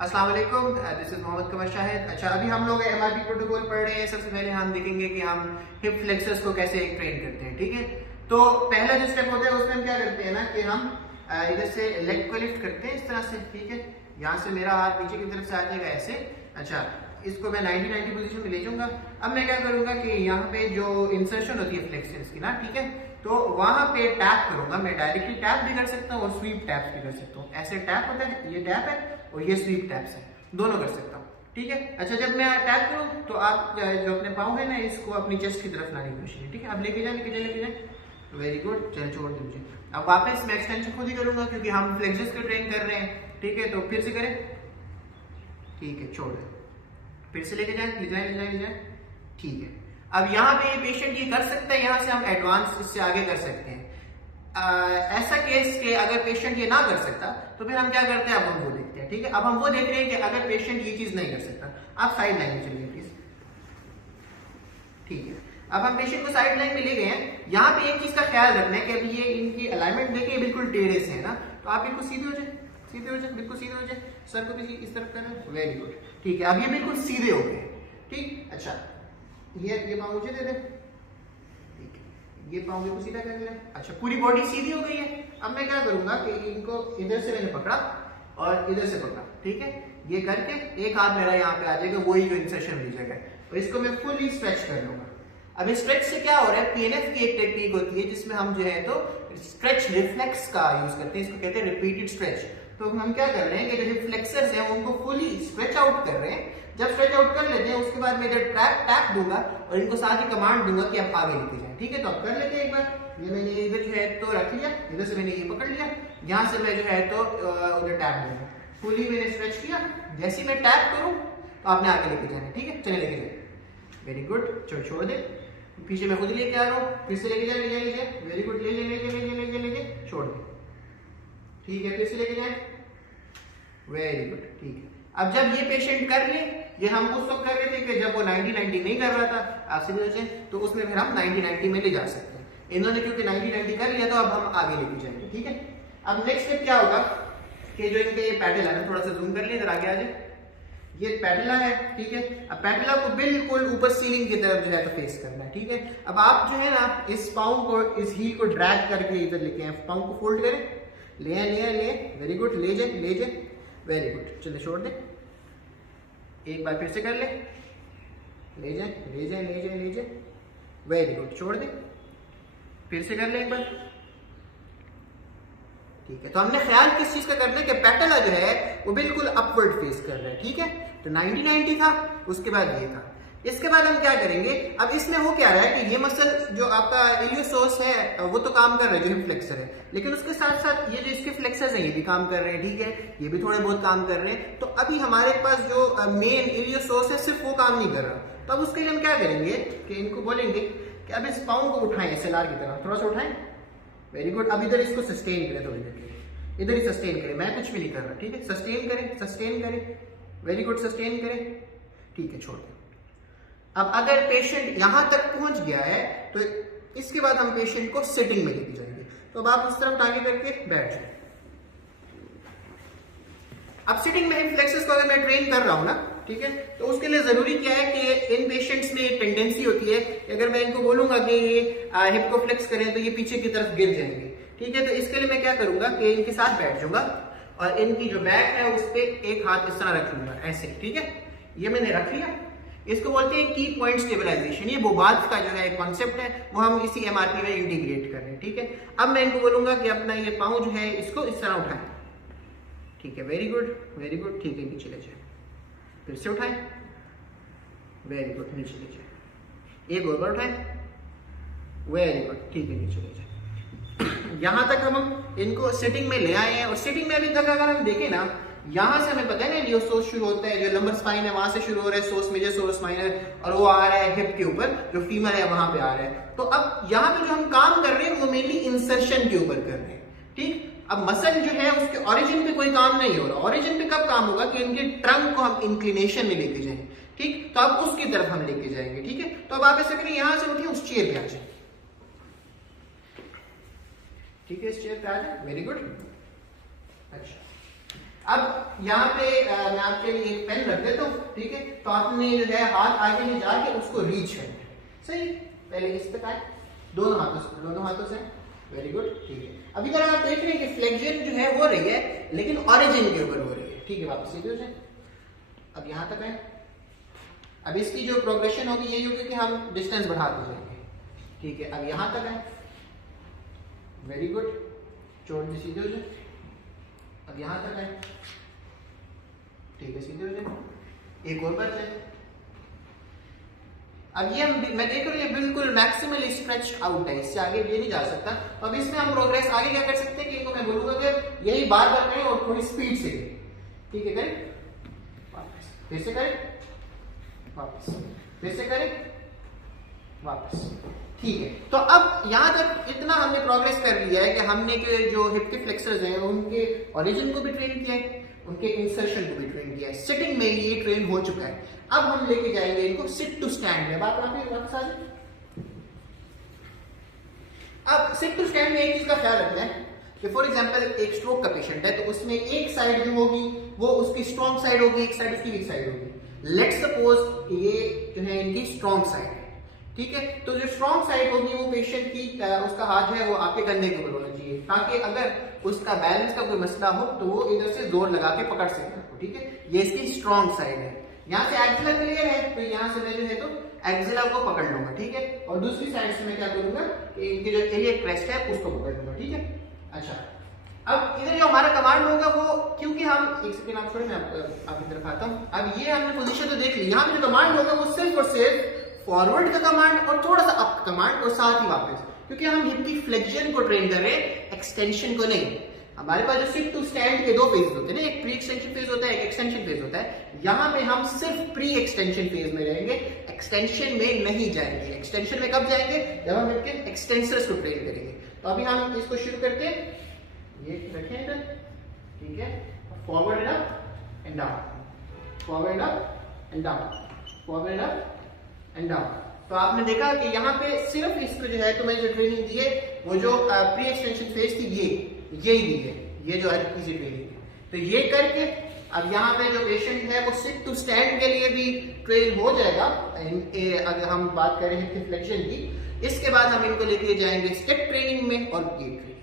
अस्सलाम वालेकुम, this is Mohammad कमर शाहिद। अच्छा, अभी हम लोग एमआरपी प्रोटोकॉल पढ़ रहे हैं। सबसे पहले हम देखेंगे कि हम हिप फ्लेक्सर्स को कैसे ट्रेन करते हैं। ठीक है, तो पहला जो स्टेप होता है उसमें हम क्या करते हैं ना कि हम इधर से लेग को लिफ्ट करते हैं इस तरह से। ठीक है, यहाँ से मेरा हाथ नीचे की तरफ से आ जाएगा ऐसे। अच्छा, इसको मैं 90-90 पोजीशन में ले जाऊंगा। अब मैं क्या करूंगा कि यहाँ पे जो इंसर्शन होती है फ्लेक्सर्स की ना, ठीक है, तो वहां पे टैप करूंगा। मैं डायरेक्टली टैप भी कर सकता हूँ और स्वीप टैप भी कर सकता हूँ। ऐसे टैप होता है, ये टैप है और ये स्वीप टैप्स है, दोनों कर सकता हूँ। ठीक है, अच्छा, जब मैं टैप करूँ तो आप जो अपने पाँव है ना इसको अपनी चेस्ट की तरफ लाने की कोशिश है। ठीक है, अब लेके जाए। वेरी गुड, चल छोड़ दीजिए। अब वापस मैं एक्सटेंशन खुद ही करूंगा क्योंकि हम फ्लेक्सर्स को ट्रेन कर रहे हैं। ठीक है, तो फिर से करें। ठीक है, छोड़ दें, फिर से लेके जाए, ले जाए। ठीक है, अब यहाँ पे पेशेंट ये कर सकता है, यहाँ से हम एडवांस इससे आगे कर सकते हैं। ऐसा केस के अगर पेशेंट ये ना कर सकता तो फिर हम क्या करते हैं, अब हम वो देखते हैं। ठीक है, अब हम वो देख रहे हैं कि अगर पेशेंट ये चीज नहीं कर सकता, आप साइड लाइन में चलिए प्लीज। ठीक है, अब हम पेशेंट को साइड लाइन में ले गए हैं। यहाँ पे एक चीज का ख्याल रखना है कि अभी ये इनकी अलाइनमेंट देखिए बिल्कुल टेढ़े से है ना, तो आप बिल्कुल सीधे हो जाए, बिल्कुल सीधे हो जाए। सर को भी इस तरफ करना। वेरी गुड, ठीक है, अब ये बिल्कुल सीधे हो गए। ठीक, अच्छा, ये पाँव मुझे दे दे। ठीक है, ये पाँव को सीधा कर लें। अच्छा, पूरी बॉडी सीधी हो गई है। अब मैं क्या करूंगा कि इनको इधर से मैंने पकड़ा और इधर से पकड़ा। ठीक है, ये करके एक हाथ मेरा यहाँ पे आ जाएगा, वही जो इंसर्शन मिल जाएगा, और इसको मैं फुली स्ट्रेच कर लूंगा। अब इस स्ट्रेच से क्या हो रहा है, पीएनएफ की एक टेक्निक होती है जिसमें हम जो है तो स्ट्रेच रिफ्लेक्स का यूज करते हैं, इसको कहते हैं रिपीटेड स्ट्रेच। तो हम क्या कर रहे हैं कि जो रिफ्लेक्सर्स हैं उनको फुली स्ट्रेच आउट कर रहे हैं। जब स्ट्रेच आउट कर लेते हैं उसके बाद मैं इधर टैप दूंगा और इनको साथ ही कमांड दूंगा कि आप आगे लेके जाएं। ठीक है, तो आप कर लेते हैं एक बार। ये मैंने इधर जो है तो रख लिया, इधर से मैंने ये पकड़ लिया, यहाँ से मैं जो है तो उधर टैप दूंगा। फुली मैंने स्ट्रेच किया, जैसे मैं टैप करूं तो आपने आगे लेके जाना। ठीक है, चले लेके जाए। वेरी गुड, छोड़ दे, पीछे मैं खुद लेके आ रहा हूँ, फिर से लेके जाए। वेरी गुड, ले छोड़ दे। ठीक है, फिर से लेके जाए। वेरी गुड, ठीक है। अब जब ये पेशेंट कर ले, ये हम उस वक्त कर रहे थे कि जब वो 90-90 नहीं कर रहा था, आप समझ रहे, तो उसमें फिर हम 90-90 में ले जा सकते हैं। इन्होंने क्योंकि 90-90 कर लिया तो अब हम आगे लेके जाएंगे। ठीक है, अब नेक्स्ट स्टेप क्या होगा कि जो इनके ये पैडल है ना, थोड़ा सा जूम कर लिए, इधर आगे आ जाए। ये पैडला है। ठीक है, अब पैडला को बिल्कुल ऊपर सीलिंग की तरफ जो है तो फेस करना है। ठीक है, अब आप जो है ना इस पाँव को, इस हील को ड्रैग करके इधर लेके आए, पाँव को फोल्ड करें, ले। वेरी गुड, ले जाए। वेरी गुड, चलिए छोड़ दे। एक बार फिर से कर ले जाए। वेरी गुड, छोड़ दे, फिर से कर ले एक बार। ठीक है, तो हमने ख्याल किस चीज का करना है कि पैटेला जो है वो बिल्कुल अपवर्ड फेस कर रहा है। ठीक है, तो 90-90 था, उसके बाद ये था। इसके बाद हम क्या करेंगे, अब इसमें हो क्या रहा है कि ये मसल जो आपका इलियोसोर्स है वो तो काम कर रहा है, जो हिप फ्लेक्सर है, लेकिन उसके साथ साथ ये जो इसके फ्लेक्सर्स हैं ये भी काम कर रहे हैं। ठीक है, ये भी थोड़े बहुत काम कर रहे हैं। तो अभी हमारे पास जो मेन इलियोसोर्स है सिर्फ वो काम नहीं कर रहा। तो अब उसके लिए हम क्या करेंगे कि इनको बोलेंगे कि अब इस पाँव को उठाएं SLR की तरह, थोड़ा सा उठाएं। वेरी गुड, अब इधर इसको सस्टेन करें, थोड़ी देर इधर ही सस्टेन करें, मैं कुछ भी नहीं कर रहा। ठीक है, सस्टेन करें। वेरी गुड, सस्टेन करें। ठीक है, छोड़ दें। अब अगर पेशेंट यहां तक पहुंच गया है तो इसके बाद हम पेशेंट को सिटिंग में लेके जाएंगे। तो अब आप इस तरफ टांगे करके बैठ जाए। अब सिटिंग में हिप फ्लेक्सर्स को अगर मैं ट्रेन कर रहा हूं ना, ठीक है, तो उसके लिए जरूरी क्या है कि इन पेशेंट्स में एक टेंडेंसी होती है कि अगर मैं इनको बोलूंगा कि ये हिप को फ्लेक्स करें तो ये पीछे की तरफ गिर जाएंगे। ठीक है, तो इसके लिए मैं क्या करूंगा कि इनके साथ बैठ जाऊंगा और इनकी जो बैक है उस पर एक हाथ इस तरह रख लूंगा ऐसे। ठीक है, ये मैंने रख लिया। इसको बोलते हैं की पॉइंट स्टेबलाइजेशन। ये बोबार्ड का जो है एक कॉन्सेप्ट है, वो हम इसी एमआरपी में इंटीग्रेट कर रहे हैं। ठीक है, अब मैं इनको बोलूंगा कि अपना ये पाँव जो है इसको इस तरह उठाएं। ठीक है, वेरी गुड। ठीक है, नीचे ले जाए, फिर से उठाएं। वेरी गुड, नीचे ले जाए, एक और बार उठाएं। वेरी गुड, ठीक है, नीचे ले जाए। यहां तक हम इनको सिटिंग में ले आए हैं, और सिटिंग में अभी तक अगर हम देखें ना, यहां से हमें पता है ना लियोसोर्स शुरू होता है, जो लंबर स्पाइन है वहां से शुरू हो रहा है, सोर्स मेजर सोर्स माइनर, और वो आ रहा है हिप के ऊपर, जो फीमर है वहां पे आ रहा है। तो अब यहाँ पे जो हम काम कर रहे हैं वो मेनली इंसर्शन के ऊपर कर रहे हैं। ठीक, अब मसल जो है उसके ओरिजिन पे कोई काम नहीं हो रहा। ओरिजिन पे कब काम होगा कि इनके ट्रंक को हम इंक्लिनेशन में लेके जाएं। ठीक, तो अब उसकी तरफ हम लेके जाएंगे। ठीक है, तो अब आप ऐसे करिए, यहां से उठिए, उस चेयर पे आ जाए। ठीक है, इस चेयर पे आ जाए। Very good. अच्छा, अब यहाँ पे मैं आपके लिए एक पेन रख देता हूँ, ठीक है। तो आपने जो है हाथ आगे ले जाके उसको रीच करना है, सही। पहले इस तक आए, दोनों हाथों से, वेरी गुड, ठीक है। अभी तरह आप देख रहे हैं कि फ्लेक्शन जो है हो रही है, लेकिन ऑरिजिन के ऊपर हो रही है, ठीक है। वापस सीधे हो जाए, अब यहाँ तक आए। अब इसकी जो प्रोग्रेशन होगी यही होगी कि हम डिस्टेंस बढ़ाते जाएंगे, ठीक है। अब यहाँ तक आए, वेरी गुड, छोड़ दे, सीधे हो जाए। अब यहाँ तक आए, ठीक है, सीधे हो जाए। एक और बार जाए। अब ये मैं देख रहा हूँ ये बिल्कुल मैक्सिमली स्ट्रेच आउट है, इससे आगे ये नहीं जा सकता। तो अब इसमें हम प्रोग्रेस आगे क्या कर सकते हैं कि इनको मैं बोलूंगा कि यही बार बार करें और थोड़ी स्पीड से, ठीक है। करें, वापस, फिर से करें, वापस, फिर से करें, वापस, ठीक है। तो अब यहां तक इतना हमने प्रोग्रेस कर लिया है कि हमने के जो हिप के फ्लेक्सर्स हैं उनके ओरिजिन को भी ट्रेन किया है, उनके इंसर्शन को भी ट्रेन किया है, सिटिंग में ये ट्रेन हो चुका है। अब हम लेके जाएंगे इनको सिट टू स्टैंड में। बात वापस आ जाए। अब सिट टू स्टैंड में एक चीज का ख्याल रखना है कि फॉर एग्जांपल एक स्ट्रोक का पेशेंट है, तो उसमें एक साइड जो होगी वो उसकी स्ट्रॉन्ग साइड होगी, एक साइड उसकी वीक साइड होगी। लेट्स सपोज ये जो है इनकी स्ट्रॉन्ग साइड है, ठीक है। तो जो स्ट्रॉन्ग साइड होगी वो पेशेंट की उसका हाथ है वो आपके कंधे के ऊपर होना चाहिए, ताकि अगर उसका बैलेंस का कोई मसला हो तो वो इधर से जोर लगा के पकड़ सके आपको, ठीक है। ये इसकी स्ट्रॉन्ग साइड है। यहाँ से एक्सिला क्लियर है, तो यहाँ से मैं जो है तो एक्सिला को पकड़ लूंगा, ठीक है। और दूसरी साइड से मैं क्या करूंगा कि इनकी जो इलियक क्रेस्ट है उसको पकड़ लूंगा, ठीक है। अच्छा, अब इधर जो हमारा कमांड होगा वो, क्योंकि हम एक सेकंड आप छोड़े, मैं आपकी तरफ आता हूँ। अब ये हमने पोजीशन तो देख ली, यहाँ पे जो कमांड होगा वो सिर्फ और सिर्फ फॉरवर्ड का कमांड और थोड़ा सा अप कमांड और साथ ही वापस, क्योंकि हम हिप की फ्लेक्शन को ट्रेन कर रहे हैं, एक्सटेंशन को नहीं। हमारे पास जो सिट टू स्टैंड के दो फेज होते हैं ना, एक प्री एक्सटेंशन फेज होता है, एक एक्सटेंशन फेज होता है। यहाँ पे हम सिर्फ प्री एक्सटेंशन फेज में रहेंगे, एक्सटेंशन में नहीं जाएंगे। एक्सटेंशन में कब जाएंगे? जब हम इनके एक्सटेंसर्स को ट्रेन करेंगे। तो अभी हम इसको शुरू करते हैं, ये रखें इधर, ठीक है। Forward and up and down, forward up and down, forward up and down. तो आपने देखा कि यहाँ पे सिर्फ इसको जो है तो मैंने जो ट्रेनिंग दी है वो जो प्री एक्सटेंशन फेज थी यही दी है, ये जो हल्की सी ट्रेनिंग है। तो ये करके अब यहाँ पे जो पेशेंट है वो सिट टू स्टैंड के लिए भी ट्रेन हो जाएगा। अगर हम बात करें हिप फ्लेक्शन की, इसके बाद हम इनको लेके जाएंगे स्टेप ट्रेनिंग में और गेट ट्रेनिंग।